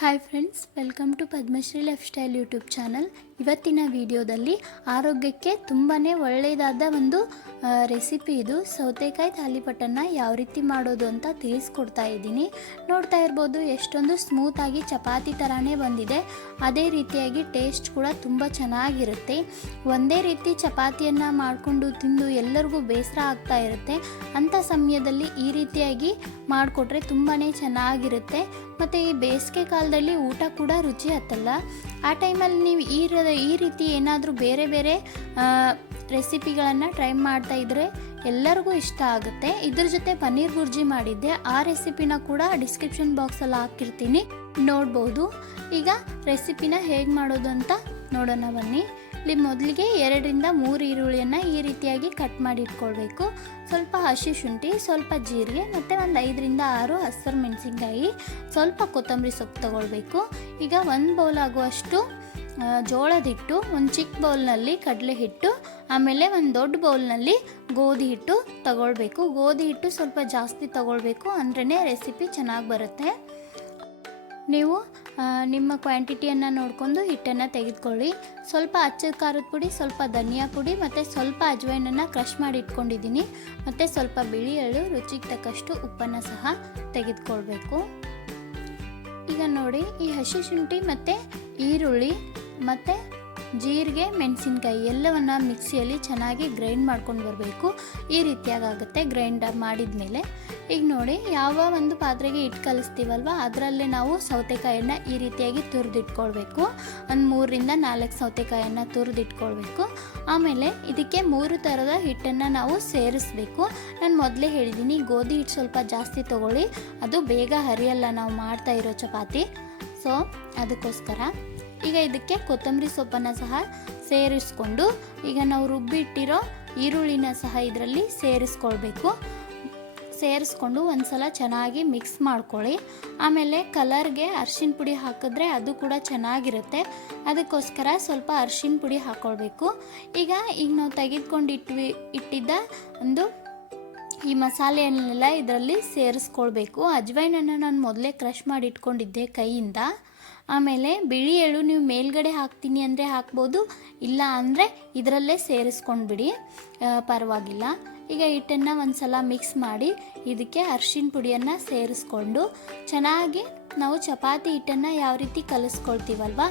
Hi friends, welcome to Padmashri lifestyle YouTube channel. ಇವತ್ತಿನ ವಿಡಿಯೋದಲ್ಲಿ ಆರೋಗ್ಯಕ್ಕೆ ತುಂಬಾ ಒಳ್ಳೆಯದಾದ ಒಂದು ರೆಸಿಪಿ ಇದು ಸೌತೆಕಾಯಿ ತಾಲಿಪಟ್ಟನ್ನು ಯಾವ ರೀತಿ ಮಾಡೋದು ಅಂತ ತಿಳಿಸ್ಕೊಡ್ತಾ ಇದ್ದೀನಿ. ನೋಡ್ತಾ ಇರ್ಬೋದು ಎಷ್ಟೊಂದು ಸ್ಮೂತಾಗಿ ಚಪಾತಿ ಥರನೇ ಬಂದಿದೆ. ಅದೇ ರೀತಿಯಾಗಿ ಟೇಸ್ಟ್ ಕೂಡ ತುಂಬ ಚೆನ್ನಾಗಿರುತ್ತೆ. ಒಂದೇ ರೀತಿ ಚಪಾತಿಯನ್ನು ಮಾಡಿಕೊಂಡು ತಿಂದು ಎಲ್ಲರಿಗೂ ಬೇಸರ ಆಗ್ತಾ ಇರುತ್ತೆ. ಅಂಥ ಸಮಯದಲ್ಲಿ ಈ ರೀತಿಯಾಗಿ ಮಾಡಿಕೊಟ್ರೆ ತುಂಬಾ ಚೆನ್ನಾಗಿರುತ್ತೆ. ಮತ್ತು ಈ ಬೇಸಿಗೆ ಕಾಲದಲ್ಲಿ ಊಟ ಕೂಡ ರುಚಿ ಹತ್ತಲ್ಲ. ಆ ಟೈಮಲ್ಲಿ ನೀವು ಈ ರೀತಿ ಏನಾದರೂ ಬೇರೆ ಬೇರೆ ರೆಸಿಪಿಗಳನ್ನು ಟ್ರೈ ಮಾಡ್ತಾ ಇದ್ದರೆ ಎಲ್ಲರಿಗೂ ಇಷ್ಟ ಆಗುತ್ತೆ. ಇದ್ರ ಜೊತೆ ಪನ್ನೀರ್ ಬುರ್ಜಿ ಮಾಡಿದ್ದೆ, ಆ ರೆಸಿಪಿನ ಕೂಡ ಡಿಸ್ಕ್ರಿಪ್ಷನ್ ಬಾಕ್ಸಲ್ಲಿ ಹಾಕಿರ್ತೀನಿ, ನೋಡ್ಬೋದು. ಈಗ ರೆಸಿಪಿನ ಹೇಗೆ ಮಾಡೋದು ಅಂತ ನೋಡೋಣ ಬನ್ನಿ. ಇಲ್ಲಿ ಮೊದಲಿಗೆ 2-3 ಈರುಳ್ಳಿಯನ್ನು ಈ ರೀತಿಯಾಗಿ ಕಟ್ ಮಾಡಿ ಇಟ್ಕೊಳ್ಬೇಕು. ಸ್ವಲ್ಪ ಹಸಿ ಶುಂಠಿ, ಸ್ವಲ್ಪ ಜೀರಿಗೆ ಮತ್ತು ಒಂದು 5-6 ಹಸಿರು ಮೆಣಸಿನ್ಕಾಯಿ, ಸ್ವಲ್ಪ ಕೊತ್ತಂಬರಿ ಸೊಪ್ಪು ತಗೊಳ್ಬೇಕು. ಈಗ 1 ಬೌಲ್ ಆಗುವಷ್ಟು ಜೋಳದ ಹಿಟ್ಟು, ಒಂದು ಚಿಕ್ಕ ಬೌಲ್ನಲ್ಲಿ ಕಡಲೆ ಹಿಟ್ಟು, ಆಮೇಲೆ ಒಂದು ದೊಡ್ಡ ಬೌಲ್ನಲ್ಲಿ ಗೋಧಿ ಹಿಟ್ಟು ತಗೊಳ್ಬೇಕು. ಗೋಧಿ ಹಿಟ್ಟು ಸ್ವಲ್ಪ ಜಾಸ್ತಿ ತಗೊಳ್ಬೇಕು, ಅಂದ್ರೇ ರೆಸಿಪಿ ಚೆನ್ನಾಗಿ ಬರುತ್ತೆ. ನೀವು ನಿಮ್ಮ ಕ್ವಾಂಟಿಟಿಯನ್ನು ನೋಡಿಕೊಂಡು ಹಿಟ್ಟನ್ನು ತೆಗೆದುಕೊಳ್ಳಿ. ಸ್ವಲ್ಪ ಅಚ್ಚದ ಖಾರದ ಪುಡಿ, ಸ್ವಲ್ಪ ಧನಿಯಾ ಪುಡಿ ಮತ್ತು ಸ್ವಲ್ಪ ಅಜ್ವೈನನ್ನು ಕ್ರಷ್ ಮಾಡಿ ಇಟ್ಕೊಂಡಿದ್ದೀನಿ. ಮತ್ತು ಸ್ವಲ್ಪ ಬಿಳಿ ಎಳ್ಳು, ರುಚಿಗೆ ತಕ್ಕಷ್ಟು ಉಪ್ಪನ್ನು ಸಹ ತೆಗೆದುಕೊಳ್ಬೇಕು. ಈಗ ನೋಡಿ, ಈ ಹಸಿ ಶುಂಠಿ ಮತ್ತು ಈರುಳ್ಳಿ ಮತ್ತು ಜೀರಿಗೆ, ಮೆಣಸಿನ್ಕಾಯಿ ಎಲ್ಲವನ್ನು ಮಿಕ್ಸಿಯಲ್ಲಿ ಚೆನ್ನಾಗಿ ಗ್ರೈಂಡ್ ಮಾಡ್ಕೊಂಡು ಬರಬೇಕು. ಈ ರೀತಿಯಾಗುತ್ತೆ ಗ್ರೈಂಡ್ ಮಾಡಿದ ಮೇಲೆ. ಈಗ ನೋಡಿ, ಯಾವ ಒಂದು ಪಾತ್ರೆಗೆ ಹಿಟ್ಟು ಕಲಿಸ್ತೀವಲ್ವ ಅದರಲ್ಲೇ ನಾವು ಸೌತೆಕಾಯನ್ನು ಈ ರೀತಿಯಾಗಿ ತುರಿದಿಟ್ಕೊಳ್ಬೇಕು. ಒಂದು 3-4 ಸೌತೆಕಾಯನ್ನು ತುರಿದಿಟ್ಕೊಳ್ಬೇಕು. ಆಮೇಲೆ ಇದಕ್ಕೆ 3 ಥರದ ಹಿಟ್ಟನ್ನು ನಾವು ಸೇರಿಸ್ಬೇಕು. ನಾನು ಮೊದಲೇ ಹೇಳಿದ್ದೀನಿ, ಗೋಧಿ ಹಿಟ್ಟು ಸ್ವಲ್ಪ ಜಾಸ್ತಿ ತೊಗೊಳ್ಳಿ, ಅದು ಬೇಗ ಹರಿಯಲ್ಲ ನಾವು ಮಾಡ್ತಾ ಇರೋ ಚಪಾತಿ. ಸೊ ಅದಕ್ಕೋಸ್ಕರ ಈಗ ಇದಕ್ಕೆ ಕೊತ್ತಂಬರಿ ಸೊಪ್ಪನ್ನು ಸಹ ಸೇರಿಸ್ಕೊಂಡು, ಈಗ ನಾವು ರುಬ್ಬಿಟ್ಟಿರೋ ಈರುಳ್ಳಿನ ಸಹ ಇದರಲ್ಲಿ ಸೇರಿಸ್ಕೊಂಡು ಒಂದು ಸಲ ಚೆನ್ನಾಗಿ ಮಿಕ್ಸ್ ಮಾಡ್ಕೊಳ್ಳಿ. ಆಮೇಲೆ ಕಲರ್ಗೆ ಅರಿಶಿನ ಪುಡಿ ಹಾಕಿದ್ರೆ ಅದು ಕೂಡ ಚೆನ್ನಾಗಿರುತ್ತೆ, ಅದಕ್ಕೋಸ್ಕರ ಸ್ವಲ್ಪ ಅರಿಶಿನ ಪುಡಿ ಹಾಕ್ಕೊಳ್ಬೇಕು. ಈಗ ನಾವು ತೆಗೆದುಕೊಂಡು ಇಟ್ಟಿದ್ದ ಒಂದು ಈ ಮಸಾಲೆಯನ್ನೆಲ್ಲ ಇದರಲ್ಲಿ ಸೇರಿಸ್ಕೊಳ್ಬೇಕು. ಅಜ್ವೈನನ್ನು ನಾನು ಮೊದಲೇ ಕ್ರಷ್ ಮಾಡಿ ಇಟ್ಕೊಂಡಿದ್ದೆ ಕೈಯಿಂದ. ಆಮೇಲೆ ಬಿಳಿ ಎಳ್ಳು ನೀವು ಮೇಲ್ಗಡೆ ಹಾಕ್ತೀನಿ ಅಂದರೆ ಹಾಕ್ಬೋದು, ಇಲ್ಲ ಅಂದರೆ ಇದರಲ್ಲೇ ಸೇರಿಸ್ಕೊಂಡ್ಬಿಡಿ, ಪರವಾಗಿಲ್ಲ. ಈಗ ಹಿಟ್ಟನ್ನು ಒಂದು ಸಲ ಮಿಕ್ಸ್ ಮಾಡಿ ಇದಕ್ಕೆ ಅರಿಶಿನ ಪುಡಿಯನ್ನು ಸೇರಿಸ್ಕೊಂಡು ಚೆನ್ನಾಗಿ ನಾವು ಚಪಾತಿ ಹಿಟ್ಟನ್ನು ಯಾವ ರೀತಿ ಕಲಿಸ್ಕೊಳ್ತೀವಲ್ವ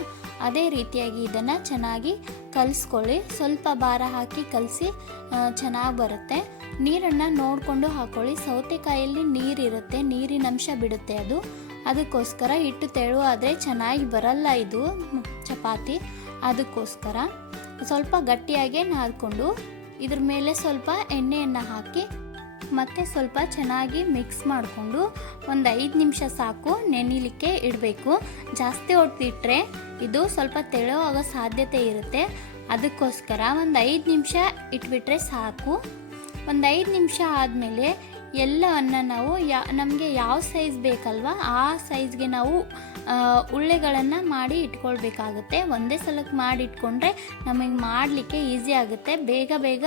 ಅದೇ ರೀತಿಯಾಗಿ ಇದನ್ನು ಚೆನ್ನಾಗಿ ಕಲಿಸ್ಕೊಳ್ಳಿ. ಸ್ವಲ್ಪ ಭಾರ ಹಾಕಿ ಕಲಸಿ ಚೆನ್ನಾಗಿ ಬರುತ್ತೆ. ನೀರನ್ನು ನೋಡಿಕೊಂಡು ಹಾಕ್ಕೊಳ್ಳಿ. ಸೌತೆಕಾಯಲ್ಲಿ ನೀರಿರುತ್ತೆ, ನೀರಿನ ಅಂಶ ಬಿಡುತ್ತೆ ಅದು, ಅದಕ್ಕೋಸ್ಕರ ಹಿಟ್ಟು ತೆಳುವಾದರೆ ಚೆನ್ನಾಗಿ ಬರಲ್ಲ ಇದು ಚಪಾತಿ. ಅದಕ್ಕೋಸ್ಕರ ಸ್ವಲ್ಪ ಗಟ್ಟಿಯಾಗೆ ನಾದ್ಕೊಂಡು ಇದ್ರ ಮೇಲೆ ಸ್ವಲ್ಪ ಎಣ್ಣೆಯನ್ನು ಹಾಕಿ ಮತ್ತು ಸ್ವಲ್ಪ ಚೆನ್ನಾಗಿ ಮಿಕ್ಸ್ ಮಾಡಿಕೊಂಡು ಒಂದು 5 ನಿಮಿಷ ಸಾಕು ನೆನೆಯಲಿಕ್ಕೆ ಇಡಬೇಕು. ಜಾಸ್ತಿ ಹೊತ್ತಿಟ್ರೆ ಇದು ಸ್ವಲ್ಪ ತೆಳುವಾಗೋ ಸಾಧ್ಯತೆ ಇರುತ್ತೆ, ಅದಕ್ಕೋಸ್ಕರ ಒಂದು 5 ನಿಮಿಷ ಇಟ್ಬಿಟ್ರೆ ಸಾಕು. ಒಂದು 5 ನಿಮಿಷ ಆದಮೇಲೆ ಎಲ್ಲವನ್ನು ನಾವು ನಮಗೆ ಯಾವ ಸೈಜ್ ಬೇಕಲ್ವ ಆ ಸೈಜ್ಗೆ ನಾವು ಉಳ್ಳೆಗಳನ್ನು ಮಾಡಿ ಇಟ್ಕೊಳ್ಬೇಕಾಗುತ್ತೆ. ಒಂದೇ ಸಲಕ್ಕೆ ಮಾಡಿ ಇಟ್ಕೊಂಡ್ರೆ ನಮಗೆ ಮಾಡಲಿಕ್ಕೆ ಈಸಿ ಆಗುತ್ತೆ, ಬೇಗ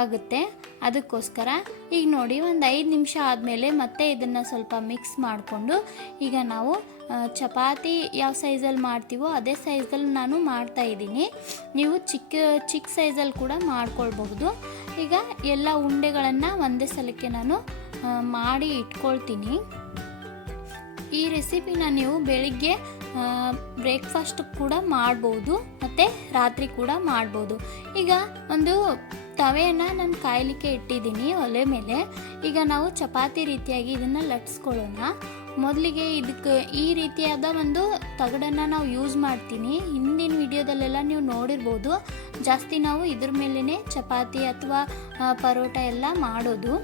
ಆಗುತ್ತೆ. ಅದಕ್ಕೋಸ್ಕರ ಈಗ ನೋಡಿ, ಒಂದು 5 ನಿಮಿಷ ಆದಮೇಲೆ ಮತ್ತೆ ಇದನ್ನು ಸ್ವಲ್ಪ ಮಿಕ್ಸ್ ಮಾಡಿಕೊಂಡು, ಈಗ ನಾವು ಚಪಾತಿ ಯಾವ ಸೈಜಲ್ಲಿ ಮಾಡ್ತೀವೋ ಅದೇ ಸೈಜಲ್ಲಿ ನಾನು ಮಾಡ್ತಾಯಿದ್ದೀನಿ. ನೀವು ಚಿಕ್ಕ ಸೈಜಲ್ಲಿ ಕೂಡ ಮಾಡ್ಕೊಳ್ಬಹುದು. ಈಗ ಎಲ್ಲ ಉಂಡೆಗಳನ್ನು ಒಂದೇ ಸಲಕ್ಕೆ ನಾನು ಮಾಡಿ ಇಟ್ಕೊಳ್ತೀನಿ. ಈ ರೆಸಿಪಿನ ನೀವು ಬೆಳಿಗ್ಗೆ ಬ್ರೇಕ್ಫಾಸ್ಟ್ ಕೂಡ ಮಾಡ್ಬೋದು ಮತ್ತು ರಾತ್ರಿ ಕೂಡ ಮಾಡ್ಬೋದು. ಈಗ ಒಂದು ತವೆಯನ್ನು ನಾನು ಕಾಯಲಿಕ್ಕೆ ಇಟ್ಟಿದ್ದೀನಿ ಒಲೆ ಮೇಲೆ. ಈಗ ನಾವು ಚಪಾತಿ ರೀತಿಯಾಗಿ ಇದನ್ನು ಲಟ್ಸ್ಕೊಳ್ಳೋಣ. ಮೊದಲಿಗೆ ಇದಕ್ಕೆ ಈ ರೀತಿಯಾದ ಒಂದು ತಗಡನ್ನು ನಾವು ಯೂಸ್ ಮಾಡ್ತೀನಿ. ಹಿಂದಿನ ವಿಡಿಯೋದಲ್ಲೆಲ್ಲ ನೀವು ನೋಡಿರ್ಬೋದು, ಜಾಸ್ತಿ ನಾವು ಇದ್ರ ಮೇಲೇ ಚಪಾತಿ ಅಥವಾ ಪರೋಟ ಎಲ್ಲ ಮಾಡೋದು.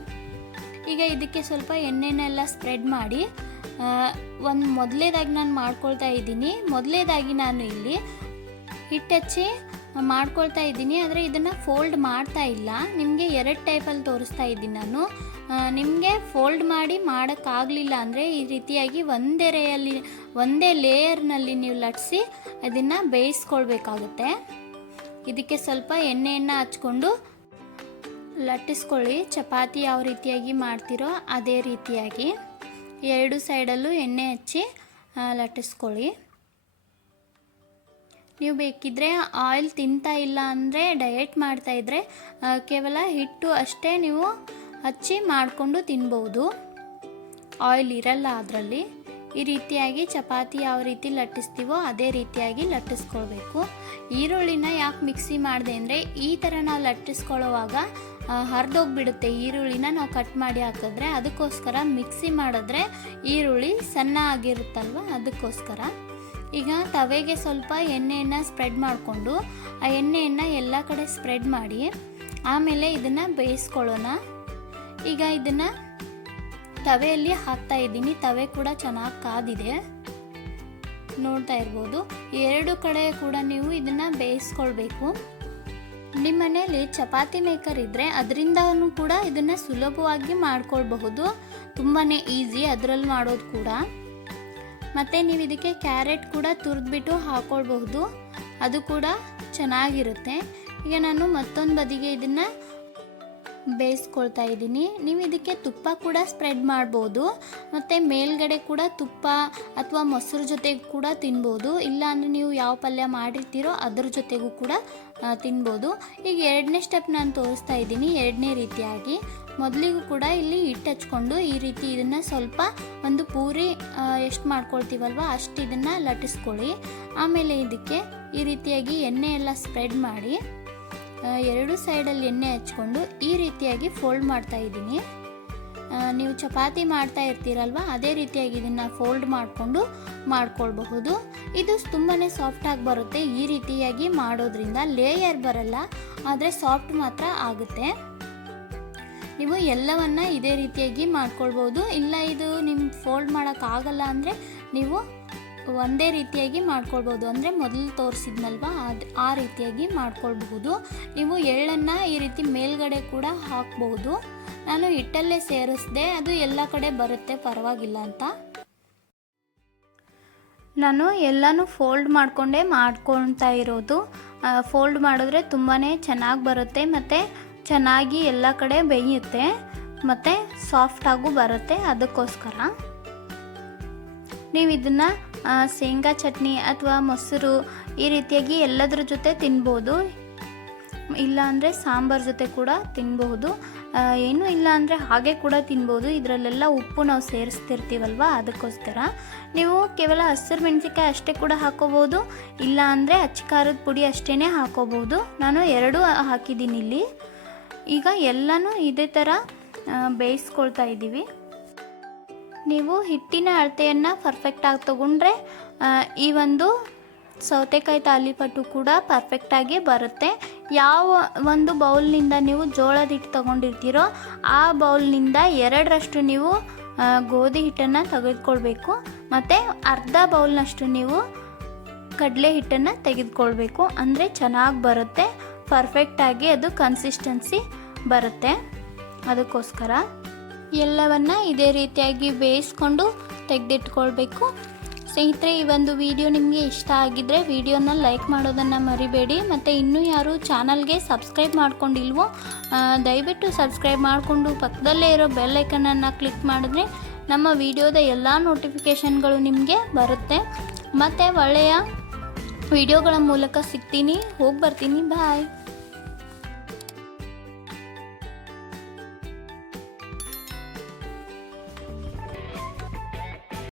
ಈಗ ಇದಕ್ಕೆ ಸ್ವಲ್ಪ ಎಣ್ಣೆನೆಲ್ಲ ಸ್ಪ್ರೆಡ್ ಮಾಡಿ ಮೊದಲೇದಾಗಿ ನಾನು ಮಾಡ್ಕೊಳ್ತಾ ಇದ್ದೀನಿ. ಮೊದಲೇದಾಗಿ ನಾನು ಇಲ್ಲಿ ಹಿಟ್ಟಚ್ಚಿ ಮಾಡ್ಕೊಳ್ತಾ ಇದ್ದೀನಿ, ಆದರೆ ಇದನ್ನು ಫೋಲ್ಡ್ ಮಾಡ್ತಾ ಇಲ್ಲ. ನಿಮಗೆ 2 ಟೈಪಲ್ಲಿ ತೋರಿಸ್ತಾ ಇದ್ದೀನಿ ನಾನು. ನಿಮಗೆ ಫೋಲ್ಡ್ ಮಾಡಿ ಮಾಡೋಕ್ಕಾಗಲಿಲ್ಲ ಅಂದರೆ ಈ ರೀತಿಯಾಗಿ ಒಂದೇ ಲೇಯರ್ನಲ್ಲಿ ನೀವು ಲಟ್ಸಿ ಅದನ್ನು ಬೇಯಿಸ್ಕೊಳ್ಬೇಕಾಗುತ್ತೆ. ಇದಕ್ಕೆ ಸ್ವಲ್ಪ ಎಣ್ಣೆಯನ್ನು ಹಚ್ಕೊಂಡು ಲಟ್ಟಿಸ್ಕೊಳ್ಳಿ. ಚಪಾತಿ ಯಾವ ರೀತಿಯಾಗಿ ಮಾಡ್ತೀರೋ ಅದೇ ರೀತಿಯಾಗಿ 2 ಸೈಡಲ್ಲೂ ಎಣ್ಣೆ ಹಚ್ಚಿ ಲಟ್ಟಿಸ್ಕೊಳ್ಳಿ. ನೀವು ಬೇಕಿದ್ದರೆ ಆಯಿಲ್ ತಿಂತಾ ಇಲ್ಲ ಅಂದರೆ ಡಯಟ್ ಮಾಡ್ತಾಯಿದ್ರೆ ಕೇವಲ ಹಿಟ್ಟು ಅಷ್ಟೇ ನೀವು ಹಚ್ಚಿ ಮಾಡಿಕೊಂಡು ತಿನ್ಬೋದು, ಆಯಿಲ್ ಇರಲ್ಲ ಅದರಲ್ಲಿ. ಈ ರೀತಿಯಾಗಿ ಚಪಾತಿ ಯಾವ ರೀತಿ ಲಟ್ಟಿಸ್ತೀವೋ ಅದೇ ರೀತಿಯಾಗಿ ಲಟ್ಟಿಸ್ಕೊಳ್ಬೇಕು. ಈರುಳ್ಳಿನ ಯಾಕೆ ಮಿಕ್ಸಿ ಮಾಡಿದೆ ಅಂದರೆ ಈ ಥರ ನಾವು ಲಟ್ಟಿಸ್ಕೊಳ್ಳೋವಾಗ ಹರಿದೋಗ್ಬಿಡುತ್ತೆ. ಈರುಳ್ಳಿನ ನಾವು ಕಟ್ ಮಾಡಿ ಹಾಕಿದ್ರೆ ಅದಕ್ಕೋಸ್ಕರ ಮಿಕ್ಸಿ ಮಾಡಿದ್ರೆ ಈರುಳ್ಳಿ ಸಣ್ಣ ಆಗಿರುತ್ತಲ್ವ, ಅದಕ್ಕೋಸ್ಕರ. ಈಗ ತವೆಗೆ ಸ್ವಲ್ಪ ಎಣ್ಣೆಯನ್ನು ಸ್ಪ್ರೆಡ್ ಮಾಡಿಕೊಂಡು ಆ ಎಣ್ಣೆಯನ್ನು ಎಲ್ಲ ಕಡೆ ಸ್ಪ್ರೆಡ್ ಮಾಡಿ ಆಮೇಲೆ ಇದನ್ನು ಬೇಯಿಸ್ಕೊಳ್ಳೋಣ. ಈಗ ಇದನ್ನು ತವೆಯಲ್ಲಿ ಹಾಕ್ತಾ ಇದ್ದೀನಿ. ತವೆ ಕೂಡ ಚೆನ್ನಾಗಿ ಕಾದಿದೆ, ನೋಡ್ತಾ ಇರ್ಬೋದು. ಎರಡು ಕಡೆ ಕೂಡ ನೀವು ಇದನ್ನು ಬೇಯಿಸ್ಕೊಳ್ಬೇಕು. ನಿಮ್ಮ ಮನೆಯಲ್ಲಿ ಚಪಾತಿ ಮೇಕರ್ ಇದ್ದರೆ ಅದರಿಂದನೂ ಕೂಡ ಇದನ್ನು ಸುಲಭವಾಗಿ ಮಾಡ್ಕೊಳ್ಬಹುದು. ತುಂಬಾ ಈಸಿ ಅದರಲ್ಲಿ ಮಾಡೋದು ಕೂಡ. ಮತ್ತು ನೀವು ಇದಕ್ಕೆ ಕ್ಯಾರೆಟ್ ಕೂಡ ತುರಿದ್ಬಿಟ್ಟು ಹಾಕ್ಕೊಳ್ಬಹುದು, ಅದು ಕೂಡ ಚೆನ್ನಾಗಿರುತ್ತೆ. ಈಗ ನಾನು ಮತ್ತೊಂದು ಬದಿಗೆ ಇದನ್ನು ಬೇಯಿಸ್ಕೊಳ್ತಾ ಇದ್ದೀನಿ. ನೀವು ಇದಕ್ಕೆ ತುಪ್ಪ ಕೂಡ ಸ್ಪ್ರೆಡ್ ಮಾಡ್ಬೋದು, ಮತ್ತು ಮೇಲ್ಗಡೆ ಕೂಡ ತುಪ್ಪ ಅಥವಾ ಮೊಸರು ಜೊತೆಗೂ ಕೂಡ ತಿನ್ಬೋದು. ಇಲ್ಲಾಂದರೆ ನೀವು ಯಾವ ಪಲ್ಯ ಮಾಡಿರ್ತೀರೋ ಅದ್ರ ಜೊತೆಗೂ ಕೂಡ ತಿನ್ಬೋದು. ಈಗ ಎರಡನೇ ಸ್ಟೆಪ್ ನಾನು ತೋರಿಸ್ತಾ ಇದ್ದೀನಿ, ಎರಡನೇ ರೀತಿಯಾಗಿ. ಮೊದಲಿಗೂ ಕೂಡ ಇಲ್ಲಿ ಹಿಟ್ಟು ಹಚ್ಕೊಂಡು ಈ ರೀತಿ ಇದನ್ನು ಸ್ವಲ್ಪ ಒಂದು ಪೂರಿ ಎಷ್ಟು ಮಾಡ್ಕೊಳ್ತೀವಲ್ವ ಅಷ್ಟು ಇದನ್ನು ಲಟ್ಟಿಸ್ಕೊಳ್ಳಿ. ಆಮೇಲೆ ಇದಕ್ಕೆ ಈ ರೀತಿಯಾಗಿ ಎಣ್ಣೆ ಎಲ್ಲ ಸ್ಪ್ರೆಡ್ ಮಾಡಿ ಎರಡು ಸೈಡಲ್ಲಿ ಎಣ್ಣೆ ಹಚ್ಕೊಂಡು ಈ ರೀತಿಯಾಗಿ ಫೋಲ್ಡ್ ಮಾಡ್ತಾ ಇದ್ದೀನಿ. ನೀವು ಚಪಾತಿ ಮಾಡ್ತಾ ಇರ್ತೀರಲ್ವ ಅದೇ ರೀತಿಯಾಗಿ ಇದನ್ನು ಫೋಲ್ಡ್ ಮಾಡಿಕೊಂಡು ಮಾಡ್ಕೊಳ್ಬಹುದು. ಇದು ತುಂಬಾ ಸಾಫ್ಟಾಗಿ ಬರುತ್ತೆ. ಈ ರೀತಿಯಾಗಿ ಮಾಡೋದ್ರಿಂದ ಲೇಯರ್ ಬರಲ್ಲ, ಆದರೆ ಸಾಫ್ಟ್ ಮಾತ್ರ ಆಗುತ್ತೆ. ನೀವು ಎಲ್ಲವನ್ನು ಇದೇ ರೀತಿಯಾಗಿ ಮಾಡ್ಕೊಳ್ಬೋದು. ಇಲ್ಲ ಇದು ನಿಮ್ಮ ಫೋಲ್ಡ್ ಮಾಡೋಕ್ಕಾಗಲ್ಲ ಅಂದರೆ ನೀವು ಒಂದೇ ರೀತಿಯಾಗಿ ಮಾಡ್ಕೊಳ್ಬೋದು, ಅಂದರೆ ಮೊದಲು ತೋರಿಸಿದ್ನಲ್ವ ಆ ರೀತಿಯಾಗಿ ಮಾಡ್ಕೊಳ್ಬಹುದು. ನೀವು ಎಳ್ಳನ್ನು ಈ ರೀತಿ ಮೇಲ್ಗಡೆ ಕೂಡ ಹಾಕ್ಬಹುದು. ನಾನು ಹಿಟ್ಟಲ್ಲೇ ಸೇರಿಸಿದೆ, ಅದು ಎಲ್ಲ ಕಡೆ ಬರುತ್ತೆ, ಪರವಾಗಿಲ್ಲ ಅಂತ. ನಾನು ಎಲ್ಲನೂ ಫೋಲ್ಡ್ ಮಾಡಿಕೊಂಡೇ ಮಾಡ್ಕೊಳ್ತಾ ಇರೋದು. ಫೋಲ್ಡ್ ಮಾಡಿದ್ರೆ ತುಂಬಾ ಚೆನ್ನಾಗಿ ಬರುತ್ತೆ, ಮತ್ತು ಚೆನ್ನಾಗಿ ಎಲ್ಲ ಕಡೆ ಬೇಯುತ್ತೆ, ಮತ್ತು ಸಾಫ್ಟಾಗೂ ಬರುತ್ತೆ. ಅದಕ್ಕೋಸ್ಕರ ನೀವು ಇದನ್ನು ಶೇಂಗಾ ಚಟ್ನಿ ಅಥವಾ ಮೊಸರು ಈ ರೀತಿಯಾಗಿ ಎಲ್ಲದರ ಜೊತೆ ತಿನ್ಬೋದು. ಇಲ್ಲಾಂದರೆ ಸಾಂಬಾರು ಜೊತೆ ಕೂಡ ತಿನ್ಬಹುದು. ಏನೂ ಇಲ್ಲ ಅಂದರೆ ಹಾಗೆ ಕೂಡ ತಿನ್ಬೋದು. ಇದರಲ್ಲೆಲ್ಲ ಉಪ್ಪು ನಾವು ಸೇರಿಸ್ತಿರ್ತೀವಲ್ವ, ಅದಕ್ಕೋಸ್ಕರ. ನೀವು ಕೇವಲ ಹಸಿರು ಮೆಣಸಿನ್ಕಾಯಿ ಅಷ್ಟೇ ಕೂಡ ಹಾಕೋಬೋದು, ಇಲ್ಲ ಅಂದರೆ ಅಚ್ಚ ಖಾರದ ಪುಡಿ ಅಷ್ಟೇ ಹಾಕೋಬೋದು. ನಾನು ಎರಡೂ ಹಾಕಿದ್ದೀನಿ ಇಲ್ಲಿ. ಈಗ ಎಲ್ಲನೂ ಇದೇ ಥರ ಬೇಯಿಸ್ಕೊಳ್ತಾ ಇದ್ದೀವಿ. ನೀವು ಹಿಟ್ಟಿನ ಅಳತೆಯನ್ನು ಪರ್ಫೆಕ್ಟಾಗಿ ತೊಗೊಂಡ್ರೆ ಈ ಒಂದು ಸೌತೆಕಾಯಿ ತಾಲಿಪಟ್ಟು ಕೂಡ ಪರ್ಫೆಕ್ಟಾಗಿ ಬರುತ್ತೆ. ಯಾವ ಒಂದು ಬೌಲ್ನಿಂದ ನೀವು ಜೋಳದ ಹಿಟ್ಟು ತೊಗೊಂಡಿರ್ತೀರೋ ಆ ಬೌಲ್ನಿಂದ ಎರಡರಷ್ಟು ನೀವು ಗೋಧಿ ಹಿಟ್ಟನ್ನು ತೆಗೆದುಕೊಳ್ಬೇಕು, ಮತ್ತು ಅರ್ಧ ಬೌಲ್ನಷ್ಟು ನೀವು ಕಡಲೆ ಹಿಟ್ಟನ್ನು ತೆಗೆದುಕೊಳ್ಬೇಕು. ಅಂದರೆ ಚೆನ್ನಾಗಿ ಬರುತ್ತೆ, ಪರ್ಫೆಕ್ಟಾಗಿ ಅದು ಕನ್ಸಿಸ್ಟೆನ್ಸಿ ಬರುತ್ತೆ. ಅದಕ್ಕೋಸ್ಕರ ಎಲ್ಲವನ್ನು ಇದೇ ರೀತಿಯಾಗಿ ಬೇಯಿಸ್ಕೊಂಡು ತೆಗೆದಿಟ್ಕೊಳ್ಬೇಕು. ಸ್ನೇಹಿತರೆ, ಈ ಒಂದು ವಿಡಿಯೋ ನಿಮಗೆ ಇಷ್ಟ ಆಗಿದ್ದರೆ ವಿಡಿಯೋನ ಲೈಕ್ ಮಾಡೋದನ್ನು ಮರಿಬೇಡಿ. ಮತ್ತು ಇನ್ನೂ ಯಾರು ಚಾನಲ್ಗೆ ಸಬ್ಸ್ಕ್ರೈಬ್ ಮಾಡ್ಕೊಂಡಿಲ್ವೋ ದಯವಿಟ್ಟು ಸಬ್ಸ್ಕ್ರೈಬ್ ಮಾಡಿಕೊಂಡು ಪಕ್ಕದಲ್ಲೇ ಇರೋ ಬೆಲ್ ಐಕನನ್ನು ಕ್ಲಿಕ್ ಮಾಡಿದ್ರೆ ನಮ್ಮ ವಿಡಿಯೋದ ಎಲ್ಲ ನೋಟಿಫಿಕೇಷನ್ಗಳು ನಿಮಗೆ ಬರುತ್ತೆ. ಮತ್ತು ಒಳ್ಳೆಯ ವಿಡಿಯೋಗಳ ಮೂಲಕ ಸಿಗ್ತೀನಿ. ಹೋಗಿ ಬರ್ತೀನಿ. ಬಾಯ್.